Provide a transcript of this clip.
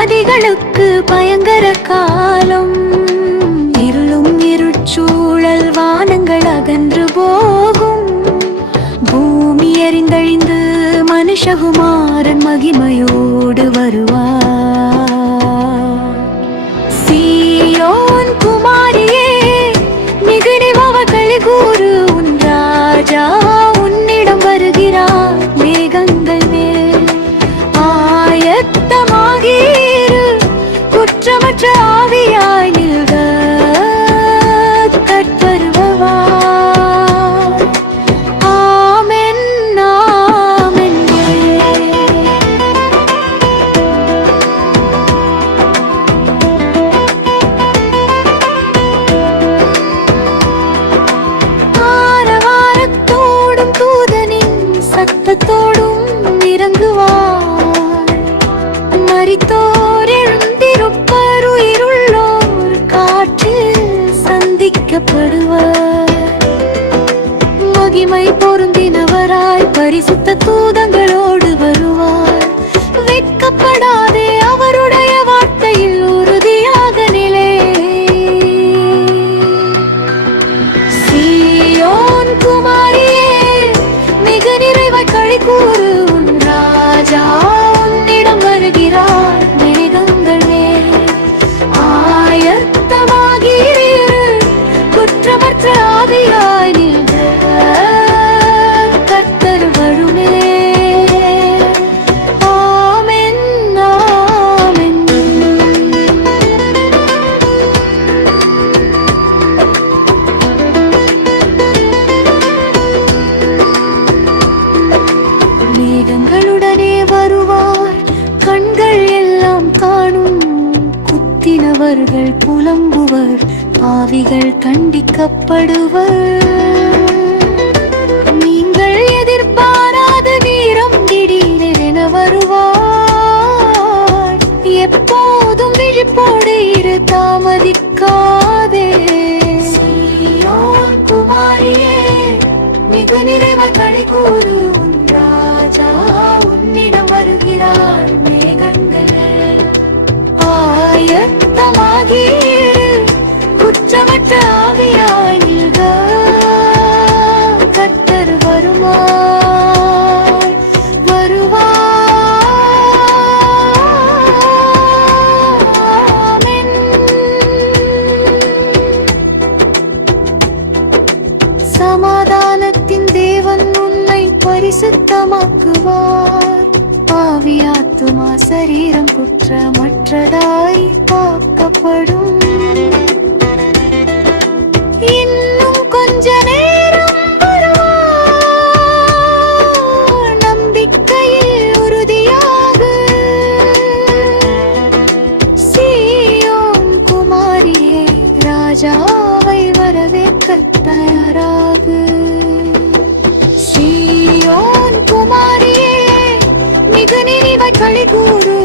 புறஜாதிகளுக்கு பயங்கர காலம். இருளும் இருச்சூழல் வானங்கள் அகன்று போகும். பூமி எறிந்தழிந்து மனுஷகுமாரன் மகிமையோடு வருவார் பரிசுத்த தூதங்களோடு வருவார். வெட்கப்படாதே அவருடைய வார்த்தையில் உறுதியாக நிலே. சீயோன் குமாரியே மிக நிறைவாய் கழி கூறு உன் ராஜா உன்னிடம் வருகிறார். அவர்கள் புலம்புவர் பாவிகள் கண்டிக்கப்படுவர். நீங்கள் எதிர்பாராத வீரம் திடீரென வருவார். எப்போதும் விழிப்போடு இரு தாமதிக்காதே. குமாரியே மிக நிறைவ கடை கூறு உன் ராஜா உன்னிடம் வருகிறான். ஞானத்தின் தேவன் உன்னை பரிசுத்தமாக்குவார். ஆவியாத்துமா சரீரம் குற்றமற்றதாய் காக்கப்படும் இன்னும் கொஞ்ச நேரம் நம்பிக்கையில் உறுதியாக சீயோன் குமாரியே ராஜா. சீயோன்